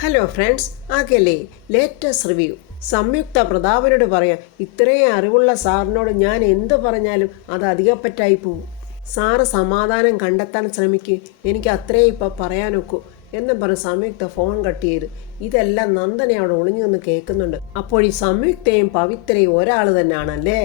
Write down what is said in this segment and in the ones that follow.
Hello friends, ആകെല്ലേ latest review. Samyuktha പ്രതാപനോട് പറയാം, ഇത്രയും അറിവുള്ള സാറിനോട് ഞാൻ എന്ത് പറഞ്ഞാലും അത് അധികപ്പറ്റായി പോവും. സാറ് സമാധാനം കണ്ടെത്താൻ ശ്രമിക്കും, എനിക്ക് അത്രേ ഇപ്പം പറയാനൊക്കൂ എന്നും പറഞ്ഞ് സംയുക്ത ഫോൺ കട്ട് ചെയ്ത്. ഇതെല്ലാം നന്ദനെ അവിടെ ഒളിഞ്ഞു നിന്ന് കേൾക്കുന്നുണ്ട്. അപ്പോൾ ഈ സംയുക്തയും പവിത്രയും ഒരാൾ തന്നെയാണല്ലേ.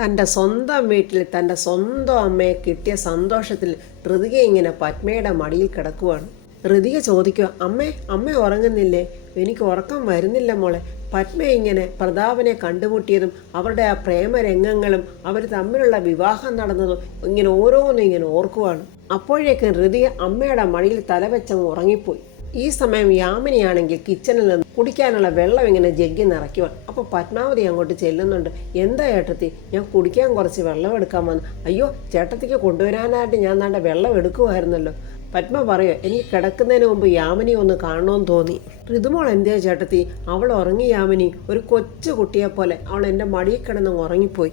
തൻ്റെ സ്വന്തം വീട്ടിൽ തൻ്റെ സ്വന്തം അമ്മയെ കിട്ടിയ സന്തോഷത്തിൽ ഋതിക ഇങ്ങനെ പത്മയുടെ മടിയിൽ കിടക്കുവാണ്. ഋതിക ചോദിക്കുക, അമ്മ ഉറങ്ങുന്നില്ലേ? എനിക്ക് ഉറക്കം വരുന്നില്ല മോളെ. പത്മ ഇങ്ങനെ പ്രതാപനെ കണ്ടുമുട്ടിയതും അവരുടെ ആ പ്രേമരംഗങ്ങളും അവർ തമ്മിലുള്ള വിവാഹം നടന്നതും ഇങ്ങനെ ഓരോന്നും ഇങ്ങനെ ഓർക്കുവാണ്. അപ്പോഴേക്കും ഋതിക അമ്മയുടെ മടിയിൽ തലവെച്ചങ്ങ് ഉറങ്ങിപ്പോയി. ഈ സമയം യാമിനിയാണെങ്കിൽ കിച്ചണിൽ നിന്ന് കുടിക്കാനുള്ള വെള്ളം ഇങ്ങനെ ജഗ്ഗി നിറയ്ക്കുവാണ്. അപ്പോൾ പത്മാവതി അങ്ങോട്ട് ചെല്ലുന്നുണ്ട്. എന്താ ചേട്ടത്തി, ഞാൻ കുടിക്കാൻ കുറച്ച് വെള്ളം എടുക്കാൻ വന്നു. അയ്യോ, ചേട്ടത്തിക്ക് കൊണ്ടുവരാനായിട്ട് ഞാൻ നാണ്ട വെള്ളം എടുക്കുമായിരുന്നല്ലോ. പത്മ പറയുക, എനിക്ക് കിടക്കുന്നതിന് മുമ്പ് യാമിനി ഒന്ന് കാണണമെന്ന് തോന്നി. ഋതുമോൾ എന്തിയാ ചേട്ടത്തി? അവൾ ഉറങ്ങി യാമിനി. ഒരു കൊച്ചു കുട്ടിയെപ്പോലെ അവൾ എൻ്റെ മടിയിൽ കിടന്ന് ഉറങ്ങിപ്പോയി.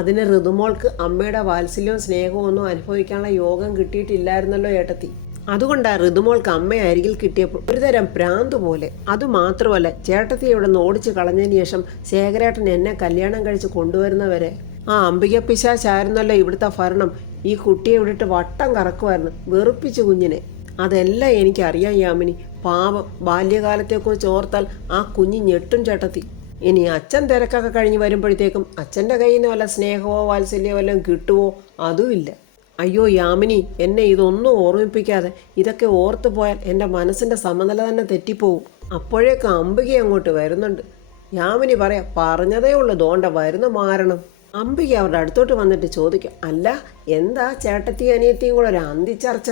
അതിന് ഋതുമോൾക്ക് അമ്മയുടെ വാത്സല്യവും സ്നേഹവും ഒന്നും അനുഭവിക്കാനുള്ള യോഗം കിട്ടിയിട്ടില്ലായിരുന്നല്ലോ ചേട്ടത്തി. അതുകൊണ്ടാണ് ഋതുമോൾക്ക് അമ്മയെ അരികിൽ കിട്ടിയപ്പോൾ ഒരുതരം ഭ്രാന്ത് പോലെ. അതുമാത്രമല്ല, ചേട്ടത്തി ഇവിടെ നിന്ന് ഓടിച്ച് കളഞ്ഞതിന് ശേഷം ശേഖരേട്ടൻ എന്നെ കല്യാണം കഴിച്ച് കൊണ്ടുവരുന്നവരെ ആ അംബിക പിശാചായിരുന്നല്ലോ ഇവിടുത്തെ ഭരണം. ഈ കുട്ടിയെ വിട്ടിട്ട് വട്ടം കറക്കുമായിരുന്നു, വെറുപ്പിച്ചു കുഞ്ഞിനെ. അതെല്ലാം എനിക്കറിയാം യാമിനി. പാവം, ബാല്യകാലത്തെക്കുറിച്ച് ഓർത്താൽ ആ കുഞ്ഞ് ഞെട്ടും ചേട്ടത്തി. ഇനി അച്ഛൻ തിരക്കൊക്കെ കഴിഞ്ഞ് വരുമ്പോഴത്തേക്കും അച്ഛൻ്റെ കയ്യിൽ നിന്ന് വല്ല സ്നേഹമോ വാത്സല്യമോ വല്ലതും കിട്ടുമോ? അതുമില്ല. അയ്യോ യാമിനി, എന്നെ ഇതൊന്നും ഓർമ്മിപ്പിക്കാതെ. ഇതൊക്കെ ഓർത്തു പോയാൽ എൻ്റെ മനസ്സിൻ്റെ സമനില തന്നെ തെറ്റിപ്പോവും. അപ്പോഴേക്കും അംബിക അങ്ങോട്ട് വരുന്നുണ്ട്. യാമിനി പറയാം, പറഞ്ഞതേ ഉള്ളൂ, ദോണ്ട വരുന്ന മാറണം. അംബിക അവരുടെ അടുത്തോട്ട് വന്നിട്ട് ചോദിക്കും, അല്ല എന്താ ചേട്ടത്തിയും അനിയത്തിയും കൂടെ ഒരു അന്തിച്ചർച്ച?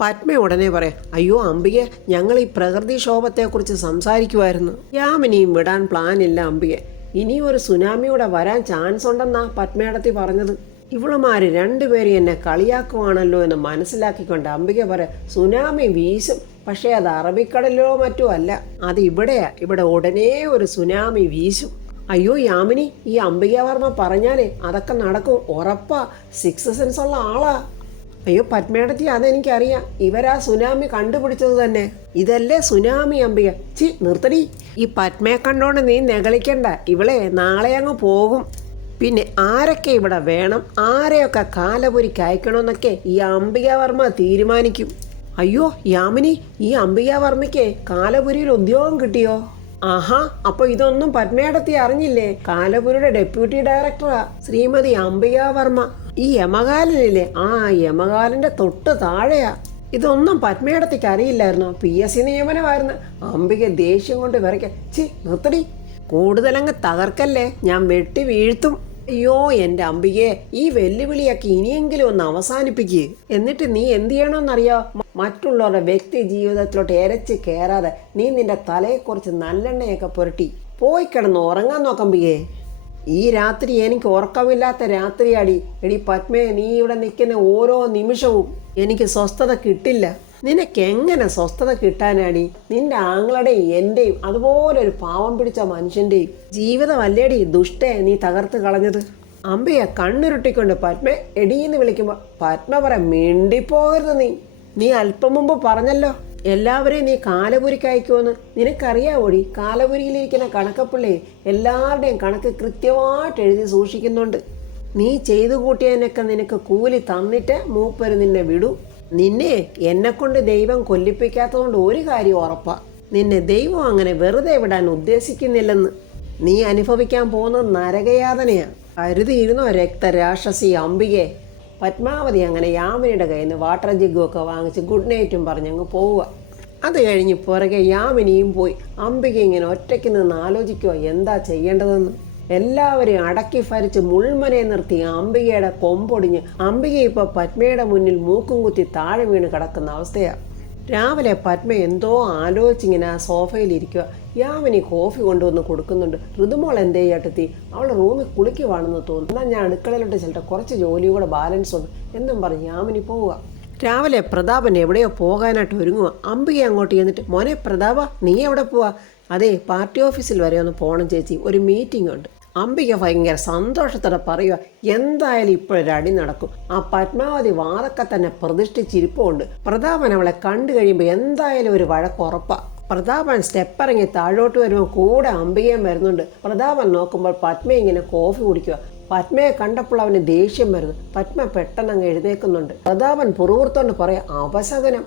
പത്മ ഉടനെ പറയാം, അയ്യോ അംബിക, ഞങ്ങൾ ഈ പ്രകൃതിക്ഷോഭത്തെക്കുറിച്ച് സംസാരിക്കുമായിരുന്നു. യാമിനിയും വിടാൻ പ്ലാനില്ല അംബിക. ഇനിയും ഒരു സുനാമിയൂടെ വരാൻ ചാൻസ് ഉണ്ടെന്നാ പത്മയടത്തി പറഞ്ഞത്. ഇവളുമാര് രണ്ടുപേരും എന്നെ കളിയാക്കുവാണല്ലോ എന്ന് മനസ്സിലാക്കിക്കൊണ്ട് അംബിക പറയാം, സുനാമി വീശും, പക്ഷേ അത് അറബിക്കടലിലോ മറ്റോ അല്ല, അത് ഇവിടെയാ. ഇവിടെ ഉടനെ ഒരു സുനാമി വീശും. അയ്യോ യാമിനി, ഈ അംബികാവർമ്മ പറഞ്ഞാലേ അതൊക്കെ നടക്കും, ഉറപ്പാ. 6 സെൻസ് ഉള്ള ആളാ. അയ്യോ പത്മേടത്തി, അതെനിക്കറിയാം. ഇവരാ സുനാമി കണ്ടുപിടിച്ചത് തന്നെ. ഇതല്ലേ സുനാമി അംബിക. നിർത്തടി. ഈ പത്മയെ കണ്ടോണ്ട് നീ നെകളിക്കണ്ട. ഇവളെ നാളെ അങ്ങ് പോകും. പിന്നെ ആരൊക്കെ ഇവിടെ വേണം, ആരെയൊക്കെ കാലപുരിക്ക് അയക്കണമെന്നൊക്കെ ഈ അംബികാവർമ്മ തീരുമാനിക്കും. അയ്യോ യാമിനി, ഈ അംബികാവർമ്മയ്ക്ക് കാലപുരിയിൽ ഉദ്യോഗം കിട്ടിയോ? ആഹാ, അപ്പൊ ഇതൊന്നും പത്മേടത്തി അറിഞ്ഞില്ലേ? കാലപുരിയുടെ ഡെപ്യൂട്ടി ഡയറക്ടറാ ശ്രീമതി അംബികാവർമ്മ. ഈ യമകാലനില്ലേ, ആ യമകാലന്റെ തൊട്ട് താഴെയാ. ഇതൊന്നും പത്മേടത്തിക്ക് അറിയില്ലായിരുന്നോ? PSC നിയമനമായിരുന്നു. അംബിക ദേഷ്യം കൊണ്ട് വിറയ്ക്ക. നിർത്തടി, കൂടുതലങ്ങ് തകർക്കല്ലേ, ഞാൻ വെട്ടി വീഴ്ത്തും. അയ്യോ എൻ്റെ അംബികയെ, ഈ വെല്ലുവിളിയൊക്കെ ഇനിയെങ്കിലും ഒന്ന് അവസാനിപ്പിക്കുക. എന്നിട്ട് നീ എന്ത് ചെയ്യണമെന്നറിയോ? മറ്റുള്ളവരുടെ വ്യക്തി ജീവിതത്തിലോട്ട് എരച്ച് കയറാതെ നീ നിന്റെ തലയെക്കുറിച്ച് നല്ലെണ്ണയൊക്കെ പുരട്ടി പോയി കിടന്ന് ഉറങ്ങാൻ നോക്കമ്പികയെ. ഈ രാത്രി എനിക്ക് ഉറക്കമില്ലാത്ത രാത്രിയാടി. എടി പത്മയെ, നീ ഇവിടെ നിൽക്കുന്ന ഓരോ നിമിഷവും എനിക്ക് സ്വസ്ഥത കിട്ടില്ല. നിനക്ക് എങ്ങനെ സ്വസ്ഥത കിട്ടാനാടി? നിന്റെ ആങ്ങളുടെയും എൻ്റെയും അതുപോലൊരു പാവം പിടിച്ച മനുഷ്യൻ്റെയും ജീവിതമല്ലേടി ദുഷ്ടേ നീ തകർത്ത് കളഞ്ഞത്. അമ്പയെ കണ്ണുരുട്ടിക്കൊണ്ട് പത്മ എടീന്ന് വിളിക്കുമ്പോൾ പത്മ പറയാം, മിണ്ടിപ്പോകരുത്. നീ അല്പം മുമ്പ് പറഞ്ഞല്ലോ എല്ലാവരെയും നീ കാലപുരിക്ക് അയക്കുമെന്ന്. നിനക്കറിയാവോടി, കാലപുരിയിലിരിക്കുന്ന കണക്കപ്പിള്ളേ എല്ലാവരുടെയും കണക്ക് കൃത്യമായിട്ട് എഴുതി സൂക്ഷിക്കുന്നുണ്ട്. നീ ചെയ്തു കൂട്ടിയതിനൊക്കെ നിനക്ക് കൂലി തന്നിട്ട് മൂപ്പര് നിന്നെ വിടൂ. നിന്നെ എന്നെക്കൊണ്ട് ദൈവം കൊല്ലിപ്പിക്കാത്തതുകൊണ്ട് ഒരു കാര്യം ഉറപ്പാ, നിന്നെ ദൈവം അങ്ങനെ വെറുതെ വിടാൻ ഉദ്ദേശിക്കുന്നില്ലെന്ന്. നീ അനുഭവിക്കാൻ പോകുന്നത് നരകയാതനയാ. കരുതിയിരുന്നോ രക്തരാക്ഷസി അംബികയെ. പത്മാവതി അങ്ങനെ യാമിനിയുടെ കയ്യിൽ നിന്ന് വാട്ടർ ജഗ്ഗുമൊക്കെ വാങ്ങിച്ച് ഗുഡ് നൈറ്റും പറഞ്ഞങ്ങ് പോവുക. അത് കഴിഞ്ഞ് പുറകെ യാമിനിയും പോയി. അംബിക ഇങ്ങനെ ഒറ്റയ്ക്ക് നിന്ന് ആലോചിക്കുക എന്താ ചെയ്യേണ്ടതെന്ന്. എല്ലാവരെയും അടക്കി ഭരിച്ച് മുൾമനെ നിർത്തി അംബികയുടെ കൊമ്പൊടിഞ്ഞ് അംബിക ഇപ്പോൾ പത്മയുടെ മുന്നിൽ മൂക്കും കുത്തി താഴെ വീണ് കിടക്കുന്ന അവസ്ഥയാണ്. രാവിലെ പത്മ എന്തോ ആലോചിച്ചിങ്ങനെ ആ സോഫയിലിരിക്കുക. യാമിനി കോഫി കൊണ്ടുവന്ന് കൊടുക്കുന്നുണ്ട്. ഋതുമോൾ എന്തേ ചേട്ടത്തി? അവൾ റൂമിൽ കുളിക്കുവാണെന്ന് തോന്നുന്നു. എന്നാൽ ഞാൻ അടുക്കളയിലോട്ട് ചെല്ലട്ടെ, കുറച്ച് ജോലിയും കൂടെ ബാലൻസ് ഉണ്ട് എന്നും പറഞ്ഞ് യാമിനി പോവുക. രാവിലെ പ്രതാപൻ എവിടെയോ പോകാനായിട്ട് ഒരുങ്ങുക. അംബിക അങ്ങോട്ട് ചെന്നിട്ട്, മോനെ പ്രതാപ, നീ എവിടെ പോവാ? അതെ, പാർട്ടി ഓഫീസിൽ വരെ ഒന്ന് പോകണം ചേച്ചി, ഒരു മീറ്റിംഗ് ഉണ്ട്. അംബിക ഭയങ്കര സന്തോഷത്തോടെ പറയുക, എന്തായാലും ഇപ്പോഴൊരടി നടക്കും. ആ പത്മാവതി വാതൊക്കെ തന്നെ പ്രതിഷ്ഠിച്ചിരിപ്പുണ്ട്. പ്രതാപൻ അവളെ കണ്ടു കഴിയുമ്പോൾ എന്തായാലും ഒരു വഴക്കുറപ്പാ. പ്രതാപൻ സ്റ്റെപ്പിറങ്ങി താഴോട്ട് വരുമ്പോൾ കൂടെ അംബികയും വരുന്നുണ്ട്. പ്രതാപൻ നോക്കുമ്പോൾ പത്മ ഇങ്ങനെ കോഫി കുടിക്കുക. പത്മയെ കണ്ടപ്പോൾ അവന് ദേഷ്യം വരുന്നു. പത്മ പെട്ടെന്ന് അങ്ങ് എഴുന്നേൽക്കുന്നുണ്ട്. പ്രതാപൻ പുറകുർത്തോണ്ട് പറയാം, അപശകനം.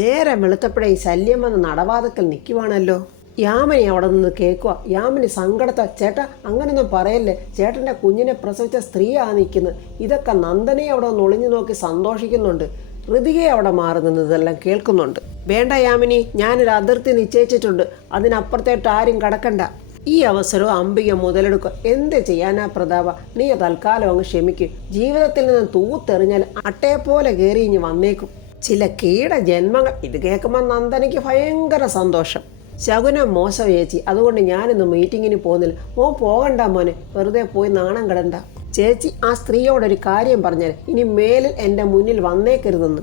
നേരെ വെളുത്തപ്പോഴേ ഈ ശല്യം വന്ന് നടവാതക്കൽ നിൽക്കുവാണല്ലോ. യാമിനി അവിടെ നിന്ന് കേൾക്കുക. യാമിനി സങ്കടത്തെ, ചേട്ടാ അങ്ങനൊന്നും പറയല്ലേ, ചേട്ടൻ്റെ കുഞ്ഞിനെ പ്രസവിച്ച സ്ത്രീയാ നിൽക്കുന്നത്. ഇതൊക്കെ നന്ദനെ അവിടെ ഒന്ന് ഒളിഞ്ഞു നോക്കി സന്തോഷിക്കുന്നുണ്ട്. ഋതികയെ അവിടെ മാറി നിന്ന് ഇതെല്ലാം കേൾക്കുന്നുണ്ട്. വേണ്ട യാമിനി, ഞാനൊരു അതിർത്തി നിശ്ചയിച്ചിട്ടുണ്ട്, അതിനപ്പുറത്തേട്ട് ആരും കടക്കണ്ട. ഈ അവസരവും അംബിക മുതലെടുക്കുക. എന്ത് ചെയ്യാനാ പ്രതാപ, നീ തൽക്കാലം അങ്ങ് ക്ഷമിക്കും. ജീവിതത്തിൽ നിന്ന് തൂത്തെറിഞ്ഞാൽ അട്ടയെപ്പോലെ കയറി ഇഞ്ഞ് വന്നേക്കും ചില കീട ജന്മങ്ങൾ. ഇത് കേൾക്കുമ്പോൾ നന്ദനയ്ക്ക് ഭയങ്കര സന്തോഷം. ശകുനം മോശം ചേച്ചി, അതുകൊണ്ട് ഞാനിന്ന് മീറ്റിങ്ങിന് പോകുന്നില്ല. മോൻ പോകണ്ട മോനെ, വെറുതെ പോയി നാണം കിടണ്ട. ചേച്ചി ആ സ്ത്രീയോടൊരു കാര്യം പറഞ്ഞാൽ ഇനി മേലിൽ എൻ്റെ മുന്നിൽ വന്നേക്കരുതെന്ന്.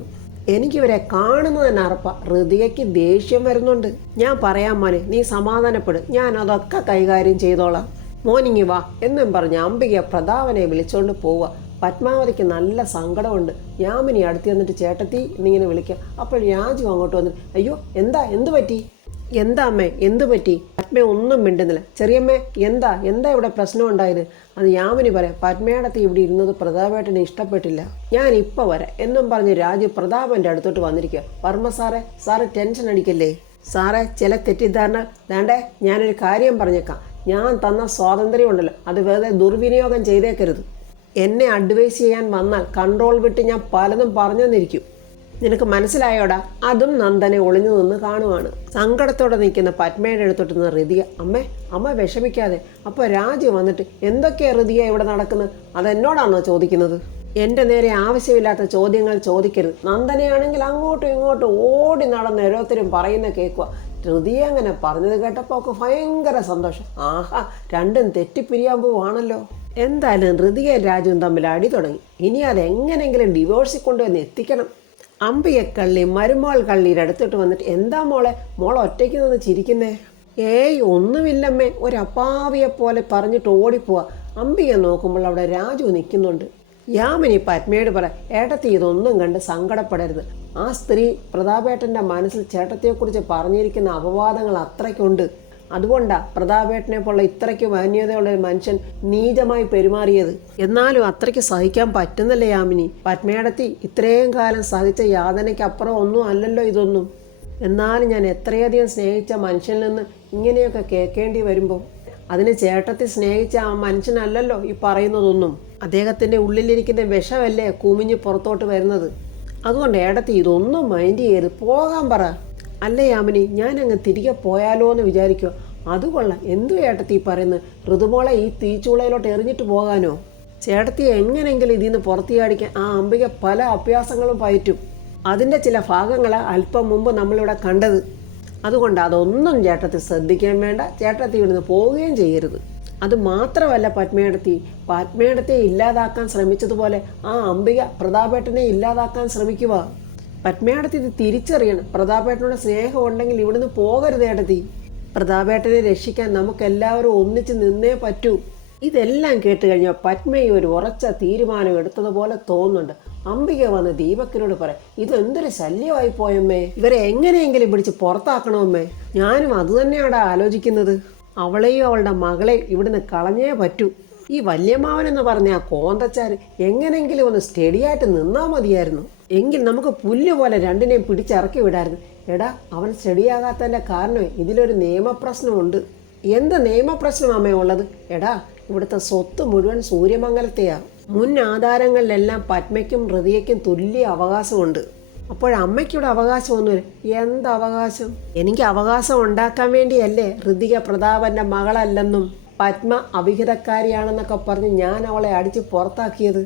എനിക്കിവരെ കാണുന്നത് തന്നെ അറപ്പ. ഋതികയ്ക്ക് ദേഷ്യം വരുന്നുണ്ട്. ഞാൻ പറയാം മോനെ, നീ സമാധാനപ്പെടും, ഞാൻ അതൊക്കെ കൈകാര്യം ചെയ്തോളാം. മോനിങ്ങി വാ എന്നും പറഞ്ഞ് അംബിക പ്രതാപനെ വിളിച്ചോണ്ട് പോവുക. പത്മാവതിക്ക് നല്ല സങ്കടമുണ്ട്. യാമിനി അടുത്ത് വന്നിട്ട് ചേട്ടത്തി എന്നിങ്ങനെ വിളിക്കുക. അപ്പോൾ രാജു അങ്ങോട്ട് വന്നിട്ട്, അയ്യോ എന്ത് പറ്റി? എന്താ അമ്മേ, എന്തു പറ്റി? പത്മ ഒന്നും മിണ്ടുന്നില്ല. ചെറിയമ്മേ എന്താ ഇവിടെ പ്രശ്നം ഉണ്ടായത്? അത് യാമിനി പറയാം. പത്മയുടെ ഇവിടെ ഇരുന്നത് പ്രതാപേട്ടനെ ഇഷ്ടപ്പെട്ടില്ല, ഞാൻ ഇപ്പോൾ വരാം എന്നും പറഞ്ഞ് രാജു പ്രതാപൻ്റെ അടുത്തോട്ട് വന്നിരിക്കുക. വർമ്മ സാറ് ടെൻഷൻ അടിക്കല്ലേ സാറേ, ചില തെറ്റിദ്ധാരണ. വേണ്ടേ, ഞാനൊരു കാര്യം പറഞ്ഞേക്കാം. ഞാൻ തന്ന സ്വാതന്ത്ര്യം ഉണ്ടല്ലോ, അത് വെറുതെ ദുർവിനിയോഗം ചെയ്തേക്കരുത്. എന്നെ അഡ്വൈസ് ചെയ്യാൻ വന്നാൽ കൺട്രോൾ വിട്ട് ഞാൻ പലതും പറഞ്ഞെന്നിരിക്കും. നിനക്ക് മനസ്സിലായോടാ? അതും നന്ദനെ ഒളിഞ്ഞു നിന്ന് കാണുവാണ്. സങ്കടത്തോടെ നിൽക്കുന്ന പത്മയുടെ അടുത്തോട്ട് നിന്ന് ഋതിക, അമ്മ വിഷമിക്കാതെ. അപ്പോൾ രാജു വന്നിട്ട്, എന്തൊക്കെയാ ഋതിക ഇവിടെ നടക്കുന്നത്? അതെന്നോടാണോ ചോദിക്കുന്നത്? എൻ്റെ നേരെ ആവശ്യമില്ലാത്ത ചോദ്യങ്ങൾ ചോദിക്കരുത്. നന്ദനെയാണെങ്കിൽ അങ്ങോട്ടും ഇങ്ങോട്ടും ഓടി നടന്ന് ഓരോരുത്തരും പറയുന്ന കേൾക്കുക. ഋതിക അങ്ങനെ പറഞ്ഞത് കേട്ടപ്പോൾ ഒക്കെ ഭയങ്കര സന്തോഷം. ആഹാ, രണ്ടും തെറ്റിപ്പിരിയാൻ പോവാണല്ലോ. എന്തായാലും ഋതികയും രാജുവും തമ്മിൽ അടി തുടങ്ങി. ഇനി അതെങ്ങനെയെങ്കിലും ഡിവോഴ്സിൽ കൊണ്ടുവന്ന് എത്തിക്കണം. അംബിക കള്ളി മരുമോൾ കള്ളിയുടെ അടുത്തിട്ട് വന്നിട്ട്, എന്താ മോൾ ഒറ്റയ്ക്ക് നിന്ന് ചിരിക്കുന്നേ? ഏയ് ഒന്നുമില്ലമ്മേ, ഒരപ്പാവിയെ പോലെ പറഞ്ഞിട്ട് ഓടിപ്പോവാ. അംബിക നോക്കുമ്പോൾ അവിടെ രാജു നിൽക്കുന്നുണ്ട്. യാമിനി പത്മയോട് പറ, ഏട്ടത്തി ഇതൊന്നും കണ്ട് സങ്കടപ്പെടരുത്. ആ സ്ത്രീ പ്രതാപേട്ടൻ്റെ മനസ്സിൽ ചേട്ടത്തിയെക്കുറിച്ച് പറഞ്ഞിരിക്കുന്ന അപവാദങ്ങൾ അത്രയ്ക്കുണ്ട്. അതുകൊണ്ടാ പ്രതാപേട്ടനെ പോലുള്ള ഇത്രയ്ക്ക് മാന്യതയുള്ള ഒരു മനുഷ്യൻ നീചമായി പെരുമാറിയത്. എന്നാലും അത്രയ്ക്ക് സഹിക്കാൻ പറ്റുന്നില്ല യാമിനി. പത്മേടത്തി ഇത്രയും കാലം സഹിച്ച യാതനയ്ക്കപ്പുറം ഒന്നും അല്ലല്ലോ ഇതൊന്നും. എന്നാലും ഞാൻ എത്രയധികം സ്നേഹിച്ച മനുഷ്യനിൽ നിന്ന് ഇങ്ങനെയൊക്കെ കേൾക്കേണ്ടി വരുമ്പോൾ അതിന് ചേട്ടത്തി സ്നേഹിച്ച ആ മനുഷ്യനല്ലല്ലോ ഈ പറയുന്നതൊന്നും. അദ്ദേഹത്തിൻ്റെ ഉള്ളിലിരിക്കുന്ന വിഷമല്ലേ കുമിഞ്ഞ് പുറത്തോട്ട് വരുന്നത്. അതുകൊണ്ട് ഏടത്തി ഇതൊന്നും മൈൻഡ് ചെയ്യരുത്, പോകാൻ പറ. അല്ല യാമിനി, ഞാനങ്ങ് തിരികെ പോയാലോ എന്ന് വിചാരിക്കുക. അതുകൊള്ളാം, എന്തു ചേട്ടത്തി പറയുന്നത്? ഋതുമോളെ ഈ തീച്ചൂളയിലോട്ട് എറിഞ്ഞിട്ട് പോകാനോ? ചേട്ടത്തിയെ എങ്ങനെയെങ്കിലും ഇതിൽ നിന്ന് പുറത്തിയാടിക്കാൻ ആ അംബിക പല അഭ്യാസങ്ങളും പയറ്റും. അതിൻ്റെ ചില ഭാഗങ്ങൾ അല്പം മുമ്പ് നമ്മളിവിടെ കണ്ടത്. അതുകൊണ്ട് അതൊന്നും ചേട്ടത്തി ശ്രദ്ധിക്കാൻ വേണ്ട. ചേട്ടത്തി ഇവിടുന്ന് പോവുകയും ചെയ്യരുത്. അത് മാത്രമല്ല, പത്മേടത്തെ ഇല്ലാതാക്കാൻ ശ്രമിച്ചതുപോലെ ആ അംബിക പ്രതാപേട്ടനെ ഇല്ലാതാക്കാൻ ശ്രമിക്കുക. പത്മേടത്തി ഇത് തിരിച്ചറിയണം. പ്രതാപേട്ടനോട് സ്നേഹം ഉണ്ടെങ്കിൽ ഇവിടുന്ന് പോകരുത് ഏടത്തി. പ്രതാപേട്ടനെ രക്ഷിക്കാൻ നമുക്കെല്ലാവരും ഒന്നിച്ച് നിന്നേ പറ്റൂ. ഇതെല്ലാം കേട്ട് കഴിഞ്ഞാൽ പത്മയെ ഒരു ഉറച്ച തീരുമാനം എടുത്തതുപോലെ തോന്നുന്നുണ്ട്. അംബിക വന്ന് ദീപക്കിനോട് പറയാം, ഇതെന്തൊരു ശല്യമായി പോയമ്മേ, ഇവരെ എങ്ങനെയെങ്കിലും പിടിച്ച് പുറത്താക്കണമമ്മേ. ഞാനും അതുതന്നെയാണ് ആലോചിക്കുന്നത്. അവളെയും അവളുടെ മകളെയും ഇവിടുന്ന് കളഞ്ഞേ പറ്റൂ. ഈ വല്യമാവനെന്ന് പറഞ്ഞ ആ കോന്തച്ചാര് എങ്ങനെയെങ്കിലും ഒന്ന് സ്റ്റഡിയായിട്ട് നിന്നാൽ മതിയായിരുന്നു. എങ്കിൽ നമുക്ക് പുല്ല് പോലെ രണ്ടിനെയും പിടിച്ചിറക്കി വിടായിരുന്നു. എടാ, അവൻ സ്റ്റഡിയാകാത്തതിൻ്റെ കാരണമേ ഇതിലൊരു നിയമപ്രശ്നമുണ്ട്. എന്ത് നിയമപ്രശ്നമാമേ ഉള്ളത്? എടാ, ഇവിടുത്തെ സ്വത്ത് മുഴുവൻ സൂര്യമംഗലത്തെയാ. മുൻ ആധാരങ്ങളിലെല്ലാം പത്മയ്ക്കും ഋതികയ്ക്കും തുല്യ അവകാശമുണ്ട്. അപ്പോഴമ്മയ്ക്കിവിടെ അവകാശമൊന്നുമില്ല. എന്ത് അവകാശം? എനിക്ക് അവകാശം ഉണ്ടാക്കാൻ വേണ്ടിയല്ലേ ഋതിക പ്രതാപൻ്റെ മകളല്ലെന്നും പത്മ അവിഹിതക്കാരിയാണെന്നൊക്കെ പറഞ്ഞ് ഞാൻ അവളെ അടിച്ച് പുറത്താക്കിയത്.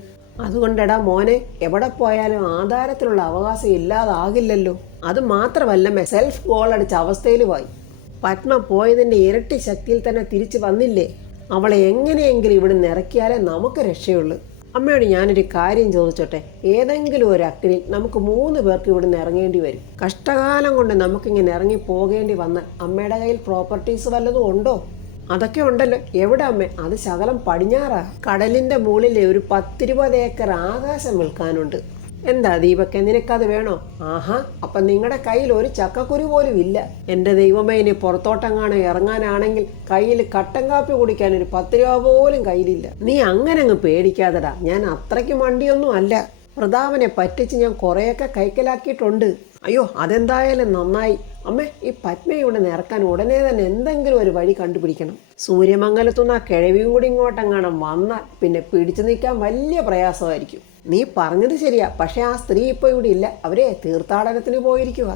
അതുകൊണ്ടെടാ മോനെ, എവിടെ പോയാലും ആധാരത്തിലുള്ള അവകാശം ഇല്ലാതാകില്ലല്ലോ. അത് മാത്രമല്ല, സെൽഫ് ഗോൾ അടിച്ച അവസ്ഥയിലുമായി. പത്മ പോയതിൻ്റെ ഇരട്ടി ശക്തിയിൽ തന്നെ തിരിച്ചു വന്നില്ലേ? അവളെ എങ്ങനെയെങ്കിലും ഇവിടെ നിന്ന് ഇറക്കിയാലേ നമുക്ക് രക്ഷയുള്ളൂ. അമ്മയോട് ഞാനൊരു കാര്യം ചോദിച്ചോട്ടെ, ഏതെങ്കിലും ഒരു അക്കിനിൽ നമുക്ക് 3 പേർക്ക് ഇവിടുന്ന് ഇറങ്ങേണ്ടി വരും. കഷ്ടകാലം കൊണ്ട് നമുക്കിങ്ങനെ ഇറങ്ങി പോകേണ്ടി വന്നാൽ അമ്മയുടെ കയ്യിൽ പ്രോപ്പർട്ടീസ് വല്ലതും ഉണ്ടോ? അതൊക്കെ ഉണ്ടല്ലോ. എവിടെ അമ്മേ? അത് ശകലം പടിഞ്ഞാറാ. കടലിൻ്റെ മുകളിലെ ഒരു 10-20 ഏക്കർ ആകാശം വിൽക്കാനുണ്ട്. എന്താ ദീപക്കെ, നിനക്കത് വേണോ? ആഹാ, അപ്പം നിങ്ങളുടെ കയ്യിൽ ഒരു ചക്കക്കുരു പോലും ഇല്ല. എൻ്റെ ദൈവമേ, ഇനി പുറത്തോട്ടെങ്ങാണ് ഇറങ്ങാനാണെങ്കിൽ കയ്യിൽ കട്ടൻ കാപ്പി കുടിക്കാൻ ഒരു 10 രൂപ പോലും കയ്യിലില്ല. നീ അങ്ങനെ അങ്ങ് പേടിക്കാതെടാ, ഞാൻ അത്രയ്ക്ക് മണ്ടിയൊന്നും അല്ല. പ്രതാപനെ പറ്റിച്ച് ഞാൻ കുറേയൊക്കെ കൈക്കലാക്കിയിട്ടുണ്ട്. അയ്യോ, അതെന്തായാലും നന്നായി. അമ്മേ, ഈ പത്മയോട് നിറക്കാൻ ഉടനെ തന്നെ എന്തെങ്കിലും ഒരു വഴി കണ്ടുപിടിക്കണം. സൂര്യമംഗലത്തുനിന്ന് ആ കിഴവിയും കൂടി ഇങ്ങോട്ടെങ്ങാനും വന്നാൽ പിന്നെ പിടിച്ചു നിൽക്കാൻ വലിയ പ്രയാസമായിരിക്കും. നീ പറഞ്ഞത് ശരിയാ, പക്ഷെ ആ സ്ത്രീ ഇപ്പോൾ ഇവിടെ ഇല്ല. അവരെ തീർത്ഥാടനത്തിന് പോയിരിക്കുക.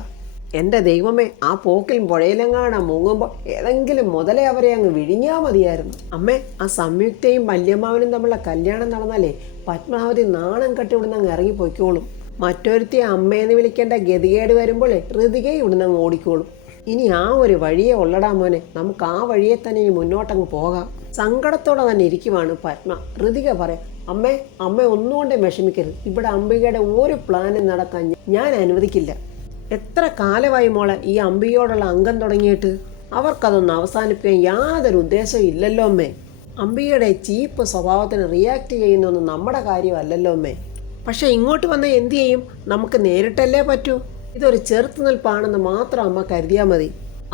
എൻ്റെ ദൈവമേ, ആ പോക്കിൽ പുഴയിലെങ്ങാണം മുങ്ങുമ്പോൾ ഏതെങ്കിലും മുതലേ അവരെ അങ്ങ് വിഴിഞ്ഞാൽ മതിയായിരുന്നു. അമ്മേ, ആ സംയുക്തയും വല്യമ്മാവനും തമ്മിലുള്ള കല്യാണം നടന്നാലേ പത്മാവതി നാണം കെട്ടി ഇവിടുന്ന് അങ്ങ് ഇറങ്ങിപ്പോയിക്കോളും. മറ്റൊരുത്തി അമ്മയെന്ന് വിളിക്കേണ്ട ഗതികേട് വരുമ്പോഴേ ഋതിക ഇവിടുന്ന് അങ്ങ് ഓടിക്കോളും. ഇനി ആ ഒരു വഴിയെ ഉള്ളടാ മോനെ, നമുക്ക് ആ വഴിയെ തന്നെ ഇനി മുന്നോട്ടങ്ങ് പോകാം. സങ്കടത്തോടെ തന്നെ ഇരിക്കുവാണ് പത്മ. ഋതിക പറയാം, അമ്മ ഒന്നുകൊണ്ടേ വിഷമിക്കരുത്. ഇവിടെ അംബികയുടെ ഒരു പ്ലാനും നടക്കാൻ ഞാൻ അനുവദിക്കില്ല. എത്ര കാലമായി മോളെ ഈ അംബികയോടുള്ള അംഗം തുടങ്ങിയിട്ട്? അവർക്കതൊന്ന് അവസാനിപ്പിക്കാൻ യാതൊരു ഉദ്ദേശവും ഇല്ലല്ലോ അമ്മേ. അംബികയുടെ ചീപ്പ് സ്വഭാവത്തിന് റിയാക്ട് ചെയ്യുന്നൊന്നും നമ്മുടെ കാര്യമല്ലല്ലോ അമ്മേ. പക്ഷെ ഇങ്ങോട്ട് വന്നാൽ എന്തു ചെയ്യും? നമുക്ക് നേരിട്ടല്ലേ പറ്റൂ. ഇതൊരു ചെറുത്തുനിൽപ്പാണെന്ന് മാത്രം അമ്മ കരുതിയാൽ മതി.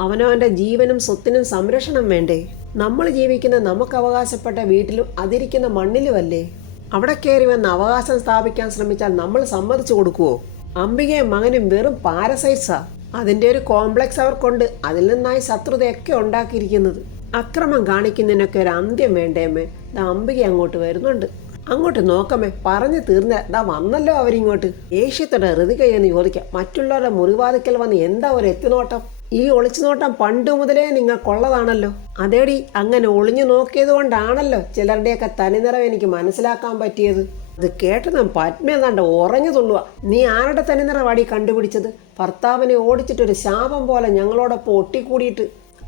അവനവൻ്റെ ജീവനും സ്വത്തിനും സംരക്ഷണം വേണ്ടേ? നമ്മൾ ജീവിക്കുന്ന നമുക്ക് അവകാശപ്പെട്ട വീട്ടിലും അതിരിക്കുന്ന മണ്ണിലുമല്ലേ? അവിടെ കയറി വന്ന് അവകാശം സ്ഥാപിക്കാൻ ശ്രമിച്ചാൽ നമ്മൾ സമ്മതിച്ചു കൊടുക്കുവോ? അംബികയും മകനും വെറും പാരസൈറ്റ്സാ. അതിൻ്റെ ഒരു കോംപ്ലക്സ് അവർക്കുണ്ട്. അതിൽ നിന്നായി ശത്രുതയൊക്കെ ഉണ്ടാക്കിയിരിക്കുന്നത്. അക്രമം കാണിക്കുന്നതിനൊക്കെ ഒരു അന്ത്യം വേണ്ടേമ്മേ. അംബിക അങ്ങോട്ട് വരുന്നുണ്ട്. അങ്ങോട്ട് നോക്കമേ, പറഞ്ഞു തീർന്ന ദാ വന്നല്ലോ അവരിങ്ങോട്ട്. ഏഷ്യത്തോടെ ഋതികയെന്ന് ചോദിക്കാം. മറ്റുള്ളവരുടെ മുറിവാതിക്കൽ വന്ന് എന്താ ഒരു എത്തിനോട്ടം? ഈ ഒളിച്ചു നോട്ടം പണ്ട് മുതലേ നിങ്ങൾക്കുള്ളതാണല്ലോ. അതേടി, അങ്ങനെ ഒളിഞ്ഞു നോക്കിയത് കൊണ്ടാണല്ലോ ചിലരുടെയൊക്കെ തനിനിറവ് എനിക്ക് മനസ്സിലാക്കാൻ പറ്റിയത്. അത് കേട്ടതും പത്മ എന്താണ്ട് ഉറഞ്ഞു തുള്ളുക. നീ ആരുടെ തനിനിറവാടി കണ്ടുപിടിച്ചത്? ഭർത്താവിനെ ഓടിച്ചിട്ടൊരു ശാപം പോലെ ഞങ്ങളോടൊപ്പം ഒട്ടിക്കൂടിയിട്ട്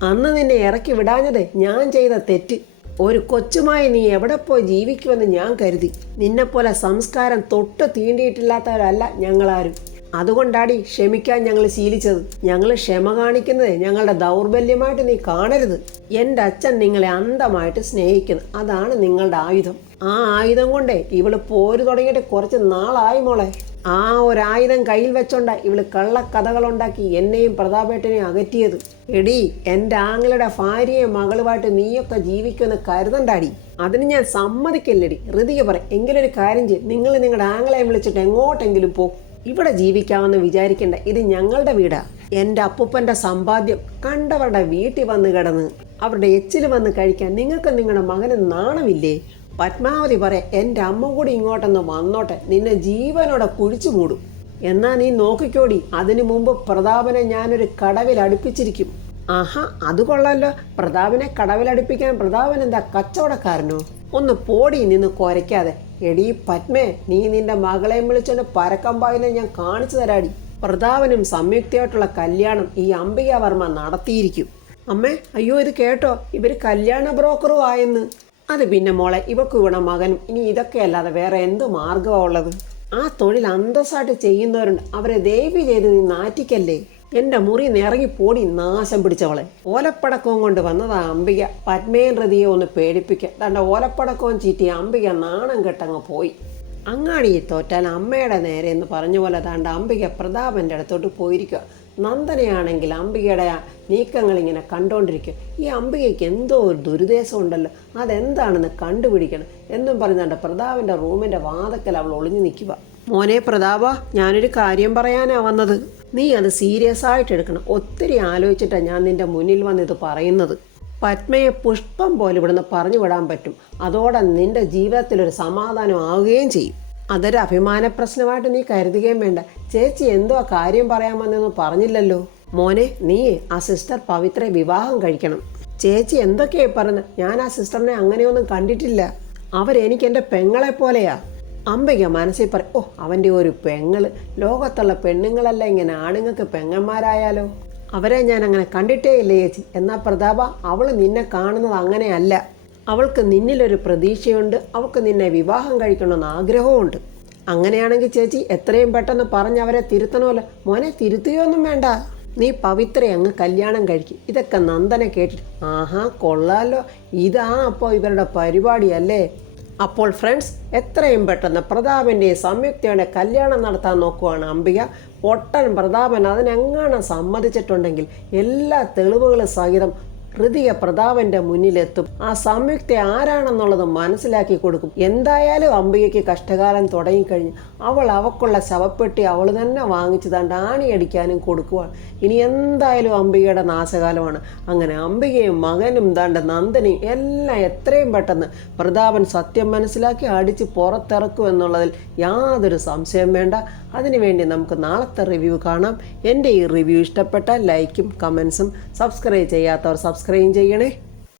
അന്ന് നിന്നെ ഇറക്കി വിടാഞ്ഞത് ഞാൻ ചെയ്ത തെറ്റ്. ഒരു കൊച്ചുമായി നീ എവിടെ പോയി ജീവിക്കുമെന്ന് ഞാൻ കരുതി. നിന്നെപ്പോലെ സംസ്കാരം തൊട്ട് തീണ്ടിയിട്ടില്ലാത്തവരല്ല ഞങ്ങളാരും. അതുകൊണ്ടാടി ക്ഷമിക്കാൻ ഞങ്ങൾ ശീലിച്ചത്. ഞങ്ങൾ ക്ഷമ കാണിക്കുന്നത് ഞങ്ങളുടെ ദൗർബല്യമായിട്ട് നീ കാണരുത്. എൻ്റെ അച്ഛൻ നിങ്ങളെ അന്ധമായിട്ട് സ്നേഹിക്കുന്നു. അതാണ് നിങ്ങളുടെ ആയുധം. ആ ആയുധം കൊണ്ടേ ഇവള് പോര് തുടങ്ങിയിട്ട് കുറച്ച് നാളായി മോളെ. ആ ഒരായുധം കയ്യിൽ വെച്ചോണ്ടാ ഇവള് കള്ളക്കഥകളുണ്ടാക്കി എന്നെയും പ്രതാപേട്ടനെയും അകറ്റിയത്. എടി, എൻ്റെ ആങ്ങളുടെ ഭാര്യയും മകളുമായിട്ട് നീയൊക്കെ ജീവിക്കുമെന്ന് കരുതണ്ടാടി. അതിന് ഞാൻ സമ്മതിക്കില്ലടി. ഋതിക പറ, എങ്കിലൊരു കാര്യം ചെയ്യും, നിങ്ങൾ നിങ്ങളുടെ ആങ്ങളെയും വിളിച്ചിട്ട് എങ്ങോട്ടെങ്കിലും പോ. ഇവിടെ ജീവിക്കാമെന്ന് വിചാരിക്കേണ്ട. ഇത് ഞങ്ങളുടെ വീടാ. എൻ്റെ അപ്പൂപ്പൻ്റെ സമ്പാദ്യം കണ്ടവരുടെ വീട്ടിൽ വന്ന് കിടന്ന് അവരുടെ എച്ചിൽ വന്ന് കഴിക്കാൻ നിങ്ങൾക്ക് നിങ്ങളുടെ മകന് നാണമില്ലേ? പത്മാവതി പറയാം, എൻ്റെ അമ്മ കൂടി ഇങ്ങോട്ടൊന്ന് വന്നോട്ടെ, നിന്നെ ജീവനോടെ കുഴിച്ചു മൂടും. എന്നാ നീ നോക്കിക്കോടി, അതിനു മുമ്പ് പ്രതാപനെ ഞാനൊരു കടവിൽ അടുപ്പിച്ചിരിക്കും. ആഹാ, അത് കൊള്ളാലോ. പ്രതാപനെ കടവിലടുപ്പിക്കാൻ പ്രതാപൻ എന്താ കച്ചവടക്കാരനോ? ഒന്ന് പോടി നിന്ന് കുരയ്ക്കാതെ. എടീ പത്മേ, നീ നിന്റെ മകളെയും വിളിച്ചോണ്ട് പരക്കമ്പായിനെ ഞാൻ കാണിച്ചു തരാടി. പ്രതാപനും സംയുക്തയായിട്ടുള്ള കല്യാണം ഈ അംബികാവർമ്മ നടത്തിയിരിക്കും. അമ്മേ, അയ്യോ ഇത് കേട്ടോ, ഇവർ കല്യാണ ബ്രോക്കറും ആയെന്ന്. അത് പിന്നെ മോളെ, ഇവക്ക് വീണ മകനും. ഇനി ഇതൊക്കെ അല്ലാതെ വേറെ എന്ത് മാർഗമാണ് ഉള്ളത്? ആ തൊഴിൽ അന്തസ്സായിട്ട് ചെയ്യുന്നവരുണ്ട്. അവരെ ദയവ് ചെയ്ത് നീ നാറ്റിക്കല്ലേ. എൻ്റെ മുറി നിറങ്ങി പോടി, നാശം പിടിച്ചവളെ. ഓലപ്പടക്കവും കൊണ്ട് വന്നതാ അംബിക പത്മേൻ ഋതിയെ ഒന്ന് പേടിപ്പിക്കുക. തൻ്റെ ഓലപ്പടക്കവും ചീറ്റി അംബിക നാണം കെട്ടങ്ങ് പോയി. അങ്ങാടിയിൽ തോറ്റാൽ അമ്മയുടെ നേരെ എന്ന് പറഞ്ഞ പോലെ താണ്ട അംബിക പ്രതാപൻ്റെ അടുത്തോട്ട് പോയിരിക്കുക. നന്ദനയാണെങ്കിൽ അംബികയുടെ നീക്കങ്ങളിങ്ങനെ കണ്ടുകൊണ്ടിരിക്കുക. ഈ അംബികയ്ക്ക് എന്തോ ഒരു ദുരുദ്ദേശം ഉണ്ടല്ലോ, അതെന്താണെന്ന് കണ്ടുപിടിക്കണം എന്നും പറഞ്ഞാണ്ട് പ്രതാപൻ്റെ റൂമിൻ്റെ വാതക്കൽ അവൾ ഒളിഞ്ഞു നിൽക്കുക. മോനെ പ്രതാപ, ഞാനൊരു കാര്യം പറയാനാ വന്നത്. നീ അത് സീരിയസ് ആയിട്ട് എടുക്കണം. ഒത്തിരി ആലോചിച്ചിട്ടാണ് ഞാൻ നിൻ്റെ മുന്നിൽ വന്നിത് പറയുന്നത്. പത്മയെ പുഷ്പം പോലെ ഇവിടുന്ന് പറഞ്ഞു വിടാൻ പറ്റും. അതോടെ നിൻ്റെ ജീവിതത്തിലൊരു സമാധാനം ആവുകയും ചെയ്യും. അതൊരു അഭിമാന പ്രശ്നമായിട്ട് നീ കരുതുകയും വേണ്ട. ചേച്ചി എന്തോ കാര്യം പറയാൻ വന്നെന്ന് പറഞ്ഞില്ലല്ലോ. മോനെ, നീ ആ സിസ്റ്റർ പവിത്രയെ വിവാഹം കഴിക്കണം. ചേച്ചി എന്തൊക്കെയായി പറഞ്ഞത്? ഞാൻ ആ സിസ്റ്ററിനെ അങ്ങനെയൊന്നും കണ്ടിട്ടില്ല. അവരെനിക്ക് എൻ്റെ പെങ്ങളെ പോലെയാ. അംബിക മനസ്സിൽ പറയും, ഓ അവൻ്റെ ഒരു പെങ്ങള്. ലോകത്തുള്ള പെണ്ണുങ്ങളെല്ലാം ഇങ്ങനെ ആണുങ്ങൾക്ക് പെങ്ങന്മാരായാലോ. അവരെ ഞാൻ അങ്ങനെ കണ്ടിട്ടേ ഇല്ല ചേച്ചി. എന്നാൽ പ്രതാപ, അവൾ നിന്നെ കാണുന്നത് അങ്ങനെയല്ല. അവൾക്ക് നിന്നിലൊരു പ്രതീക്ഷയുണ്ട്. അവൾക്ക് നിന്നെ വിവാഹം കഴിക്കണമെന്ന് ആഗ്രഹവുമുണ്ട്. അങ്ങനെയാണെങ്കിൽ ചേച്ചി എത്രയും പെട്ടെന്ന് പറഞ്ഞ് അവരെ തിരുത്തണമല്ലോ. മോനെ, തിരുത്തുകയൊന്നും വേണ്ട. നീ പവിത്രയെ അങ്ങ് കല്യാണം കഴിക്കും. ഇതൊക്കെ നന്ദനെ കേട്ടിട്ട് ആഹാ കൊള്ളാലോ, ഇതാ അപ്പോൾ ഇവരുടെ പരിപാടിയല്ലേ. അപ്പോൾ ഫ്രണ്ട്സ്, എത്രയും പെട്ടെന്ന് പ്രതാപൻ്റെ സംയുക്തയുടെ കല്യാണം നടത്താൻ നോക്കുവാണ് അംബിക. പൊട്ടൻ പ്രതാപൻ അതിനെങ്ങാനും സമ്മതിച്ചിട്ടുണ്ടെങ്കിൽ എല്ലാ തെളിവുകളും സഹിതം ഹൃതിക പ്രതാപന്റെ മുന്നിലെത്തും. ആ സംയുക്ത ആരാണെന്നുള്ളത് മനസ്സിലാക്കി കൊടുക്കും. എന്തായാലും അംബികയ്ക്ക് കഷ്ടകാലം തുടങ്ങിക്കഴിഞ്ഞു. അവൾക്കുള്ള ശവപ്പെട്ടി അവൾ തന്നെ വാങ്ങിച്ചു തണ്ട് ആണിയടിക്കാനും കൊടുക്കുവാണ്. ഇനി എന്തായാലും അംബികയുടെ നാശകാലമാണ്. അങ്ങനെ അംബികയും മകനും നന്ദനയും എല്ലാം എത്രയും പെട്ടെന്ന് പ്രതാപൻ സത്യം മനസ്സിലാക്കി അടിച്ച് പുറത്തിറക്കും എന്നുള്ളതിൽ യാതൊരു സംശയം വേണ്ട. അതിനുവേണ്ടി നമുക്ക് നാളത്തെ റിവ്യൂ കാണാം. എൻ്റെ ഈ റിവ്യൂ ഇഷ്ടപ്പെട്ടാൽ ലൈക്കും കമൻസും, സബ്സ്ക്രൈബ് ചെയ്യാത്തവർ സബ്സ്ക്രൈബ് ചെയ്യണേ.